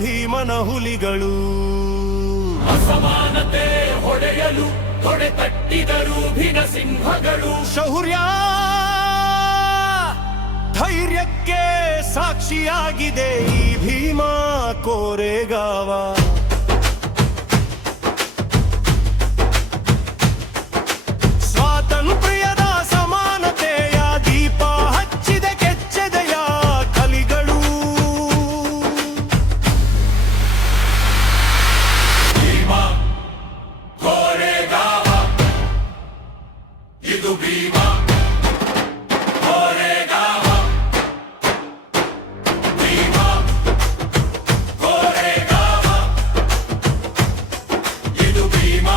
ಭೀಮನ ಹುಲಿಗಳು. ಅಸಮಾನತೆ ಹೊಡೆಯಲು ತೊಡೆ ತಟ್ಟಿದರು ಭಿನ್ನ ಸಿಂಹಗಳು. ಶೌರ್ಯ ಧೈರ್ಯಕ್ಕೆ ಸಾಕ್ಷಿಯಾಗಿದೆ ಈ ಭೀಮಾ ಕೋರೆಗಾವ. ಸ್ವಾತಂತ್ರ್ಯದ ಸಮಾನತೆಯ ದೀಪ ಹಚ್ಚಿದ ಕೆಚ್ಚೆದೆಯ ಕಲಿಗಳು. ಭೀಮಾ ಕೋರೆಗಾವ, ಇದು ಭೀಮಾ ಕೋರೆಗಾವ. ಭೀಮಾ ಕೋರೆಗಾವ, ಇದು ಭೀಮಾ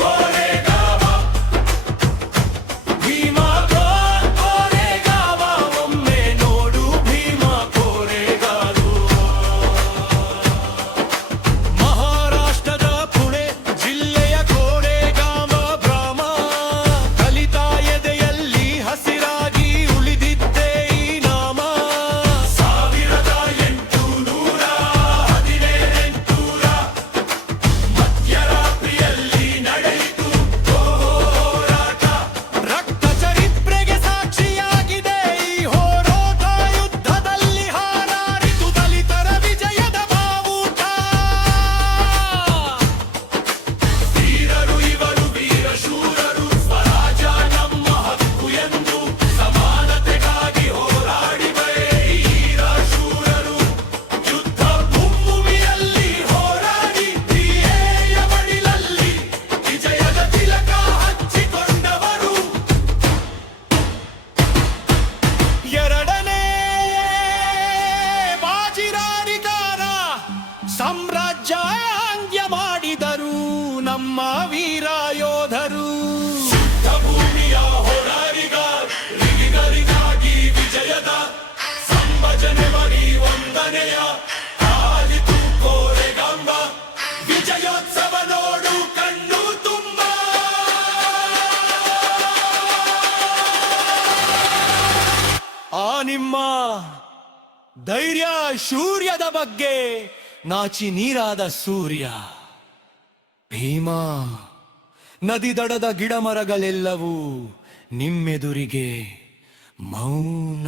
ಕೋರೆಗಾವ. ಭೀಮಾ ಕೋರೆಗಾವ, ಒಮ್ಮೆ ನೋಡು ಭೀಮಾ ಕೋರೆಗಾಲು. ಮಹಾರಾಷ್ಟ್ರದ ಪುಣೆ ಜಿಲ್ಲೆಯ ಕೋರೆಗಾವ ಗ್ರಾಮ, ಕಲಿತ ಎದೆಯಲ್ಲಿ ಹಸಿರಾಗಿ ಉಳಿದಿದ್ದೇ ಈ ನಾಮ. 1817 ಮಧ್ಯರಾತ್ರಿಯಲ್ಲಿ ನಡೆಯಿತು ಹೋರಾಟ. ರಕ್ತ ಚರಿತ್ರೆಗೆ ಸಾಕ್ಷಿಯಾಗಿದೆ ಈ ಹೋರಾಟ. ಯುದ್ಧದಲ್ಲಿ ಹಾರಾಡಿತು ದಲಿತರ ವಿಜಯದ ಬಾವುಟ. ವೀರರು ಇವರು ವೀರಶೂರರು, ಸ್ವರಾಜ ನಮ್ಮ ಹಕ್ಕು ಎಂದು ಸಮಾನತೆಗಾಗಿ ಹೋರಾಡಿವೆ ಈ ವೀರಶೂರರು. ಯುದ್ಧ ಭೂಮಿಯಲ್ಲಿ ಹೋರಾಡಿ ಧ್ಯೇಯ ಮಡಿಲಲ್ಲಿ ವಿಜಯದ ತಿಲಕ ಹಚ್ಚಿಕೊಂಡವರು. ಎರಡನೇ ಬಾಜಿರಾಡಿಗಾರ ಸಾಮ್ರಾಜ್ಯ ಅಂತ್ಯ ಮಾಡಿದರು ನಮ್ಮ ವೀರ ಯೋಧರು. ಶುದ್ಧ ಭೂಮಿಯ ಹೋರಾಡಿಗರಿಗಾಗಿ ವಿಜಯದ ಸಂಭಜನೆ ಬರೀ ವಂದನೆಯ ಆಲಿತು ಕೋರೆಗಾಂಬ. ವಿಜಯೋತ್ಸವ ನೋಡು ಕಣ್ಣು ತುಂಬ. ಆ ನಿಮ್ಮ ಧೈರ್ಯ ಶೂರ್ಯದ ಬಗ್ಗೆ ನಾಚಿ ನೀರಾದ ಸೂರ್ಯ ಭೀಮಾ. ನದಿ ದಡದ ಗಿಡಮರಗಳೆಲ್ಲವೂ ನಿಮ್ಮೆದುರಿಗೆ ಮೌನ.